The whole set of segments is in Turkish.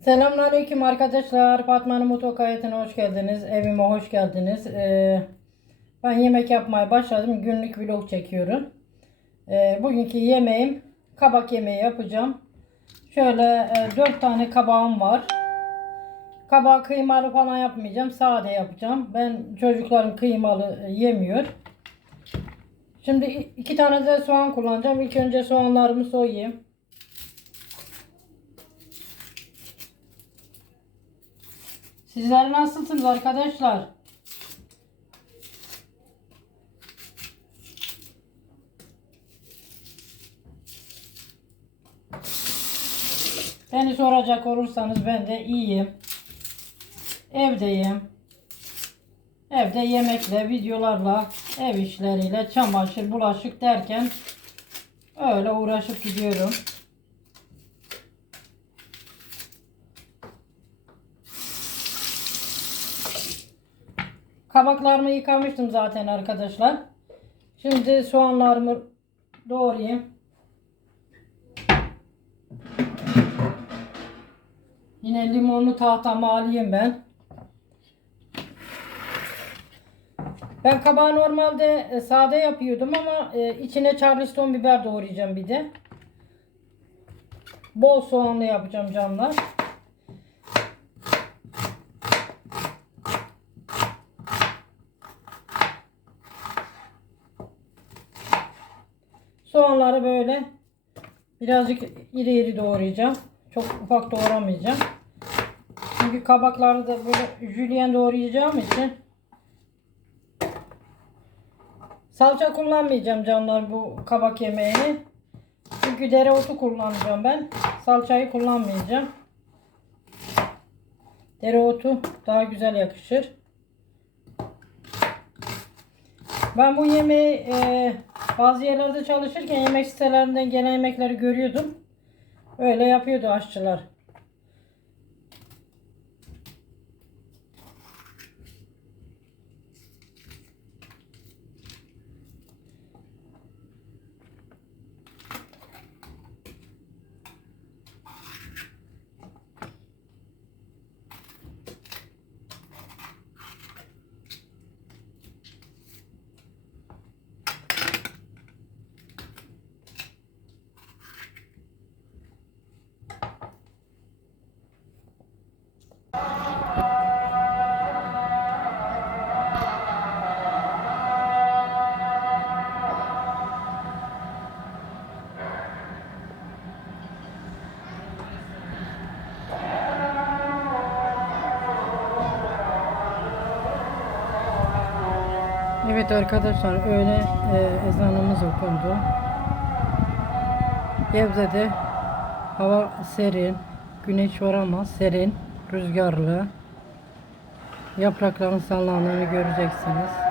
Selamünaleyküm arkadaşlar. Fatma'nın mutfak hayatına hoş geldiniz. Evime hoş geldiniz. Ee, ben yemek yapmaya başladım. Günlük vlog çekiyorum. Ee, bugünkü yemeğim kabak yemeği yapacağım. Şöyle e, 4 tane kabağım var. Kabağı kıymalı falan yapmayacağım. Sade yapacağım. Ben çocuklarım kıymalı e, yemiyor. Şimdi iki tane de soğan kullanacağım. İlk önce soğanlarımı soyayım. Sizler nasılsınız arkadaşlar? Beni soracak olursanız ben de iyiyim. Evdeyim. Evde yemekle, videolarla, ev işleriyle, çamaşır, bulaşık derken öyle uğraşıp gidiyorum. Kabaklarımı yıkamıştım zaten arkadaşlar. Şimdi soğanlarımı doğrayayım. Yine limonlu tahtamı alayım ben. Ben kabağı normalde e, sade yapıyordum ama e, içine charleston biber doğrayacağım bir de. Bol soğanlı yapacağım canlar. Soğanları böyle birazcık iri iri doğrayacağım. Çok ufak doğramayacağım. Çünkü kabakları da böyle jülyen doğrayacağım için salça kullanmayacağım canlar bu kabak yemeğini. Çünkü dereotu kullanacağım ben. Salçayı kullanmayacağım. Dereotu daha güzel yakışır. Ben bu yemeği e, bazı yerlerde çalışırken yemek sitelerinden gelen yemekleri görüyordum. Öyle yapıyordu aşçılar. Evet arkadaşlar öyle e, ezanımız okundu. Gebze'de hava serin, güneş var ama serin, rüzgarlı. Yaprakların sallandığını göreceksiniz.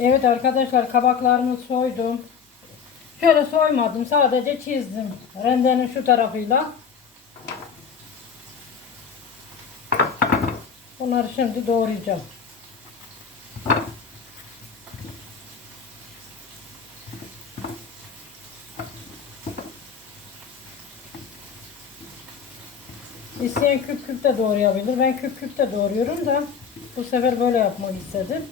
Evet arkadaşlar kabaklarımı soydum. Şöyle soymadım sadece çizdim. Rendenin şu tarafıyla. Bunları şimdi doğrayacağım. İsteyen küp küp de doğrayabilir. Ben küp küp de doğruyorum da bu sefer böyle yapmak istedim.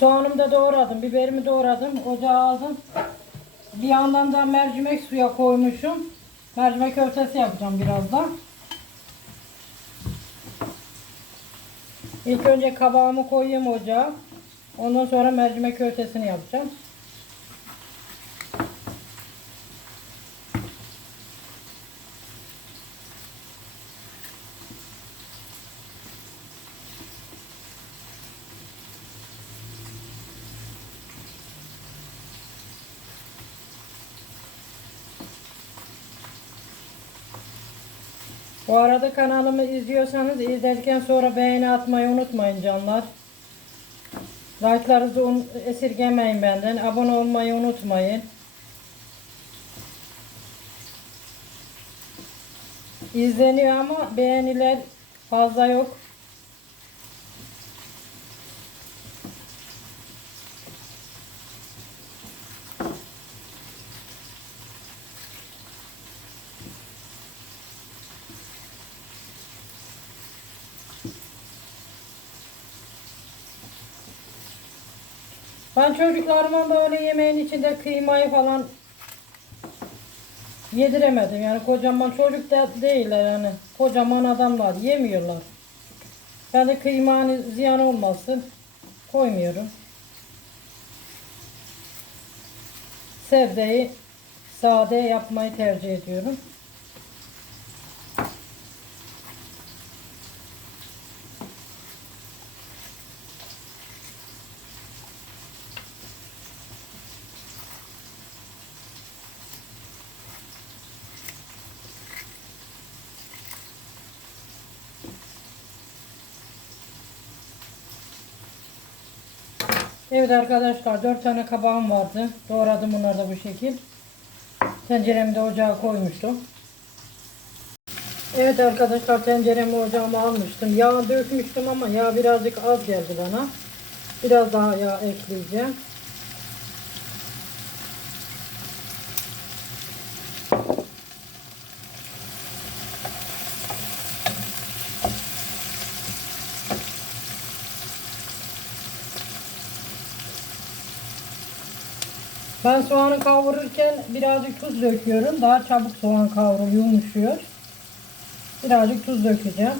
Soğanımı da doğradım, biberimi doğradım, ocağa aldım. Bir yandan da mercimek suya koymuşum. Mercimek köftesi yapacağım birazdan. İlk önce kabağımı koyayım ocağa. Ondan sonra mercimek köftesini yapacağım. Bu arada kanalımı izliyorsanız izledikten sonra beğeni atmayı unutmayın canlar. Like'larınızı esirgemeyin benden. Abone olmayı unutmayın. İzleniyor ama beğeniler fazla yok. Ben çocuklarıma böyle yemeğin içinde kıymayı falan yediremedim. Yani kocaman çocuk da değiller yani. Kocaman adamlar yemiyorlar. Ben de kıyma hani ziyan olmasın koymuyorum. Sebzeyi sade yapmayı tercih ediyorum. Evet arkadaşlar 4 tane kabağım vardı. Doğradım bunları da bu şekil. Tenceremi de ocağa koymuştum. Evet arkadaşlar tenceremi ocağıma almıştım. Yağ dökmüştüm ama yağ birazcık az geldi bana. Biraz daha yağ ekleyeceğim. Ben soğanı kavururken birazcık tuz döküyorum. Daha çabuk soğan kavruluyor, yumuşuyor. Birazcık tuz dökeceğim.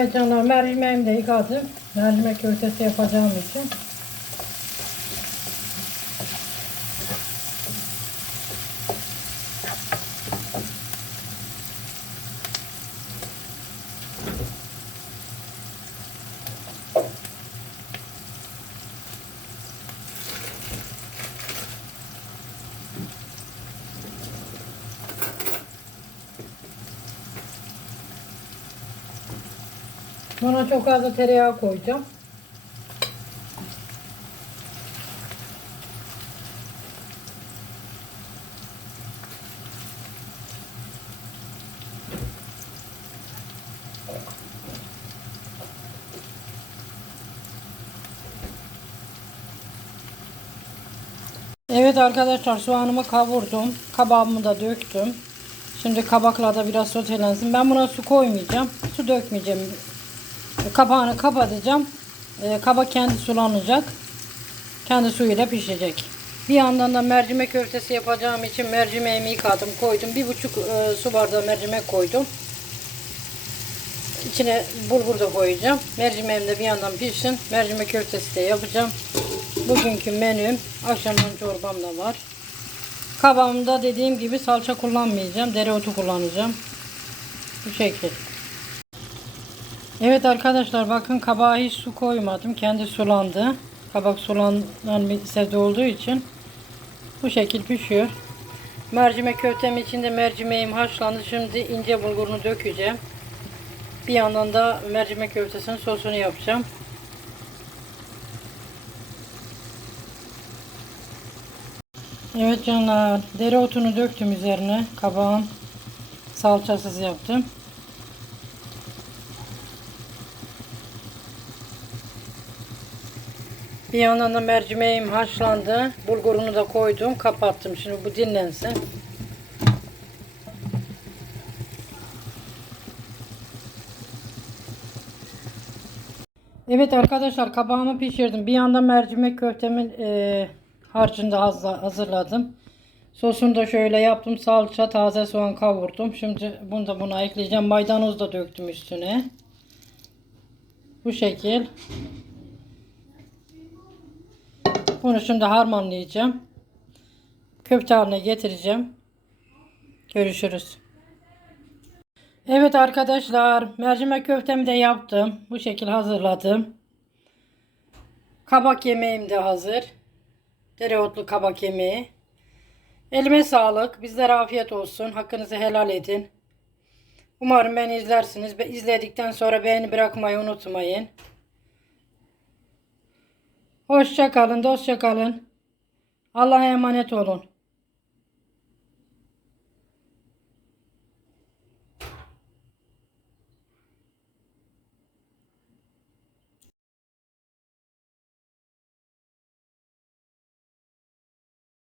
Evet canlar mercimeğimi de yıkadım. Mercimek köftesi yapacağım için. Sonra çok az da tereyağı koyacağım. Evet arkadaşlar soğanımı kavurdum. Kabağımı da döktüm. Şimdi kabakla da biraz sotelensin. Ben buna su koymayacağım. Su dökmeyeceğim. Kapağını kapatacağım. Ee, kabak kendi sulanacak. Kendi suyuyla pişecek. Bir yandan da mercimek köftesi yapacağım için mercimeğimi yıkadım koydum. Bir buçuk e, su bardağı mercimek koydum. İçine bulgur da koyacağım. Mercimeğim de bir yandan pişsin. Mercimek köftesi de yapacağım. Bugünkü menüm akşamdan çorbam da var. Kabağımda dediğim gibi salça kullanmayacağım. Dereotu kullanacağım. Bu şekil. Evet arkadaşlar bakın kabağa hiç su koymadım. Kendi sulandı. Kabak sulanan bir sebze olduğu için bu şekil pişiyor. Mercimek köftem içinde mercimeğim haşlandı. Şimdi ince bulgurunu dökeceğim. Bir yandan da mercimek köftesinin sosunu yapacağım. Evet canlar, dereotunu döktüm üzerine. Kabağın salçasız yaptım. Bir yandan da mercimeğim haşlandı. Bulgurunu da koydum, kapattım. Şimdi bu dinlensin. Evet arkadaşlar kabağımı pişirdim. Bir yandan mercimek köftemin e, harcını da hazırladım. Sosunu da şöyle yaptım. Salça, taze soğan kavurdum. Şimdi bunu da buna ekleyeceğim. Maydanoz da döktüm üstüne. Bu şekil. Bunu şimdi harmanlayacağım. Köfte haline getireceğim. Görüşürüz. Evet arkadaşlar, mercimek köftemi de yaptım. Bu şekil hazırladım. Kabak yemeğim de hazır. Dereotlu kabak yemeği. Elime sağlık. Bizlere afiyet olsun. Hakkınızı helal edin. Umarım beni izlersiniz. Ve izledikten sonra beğeni bırakmayı unutmayın. Hoşça kalın, dostça kalın. Allah'a emanet olun.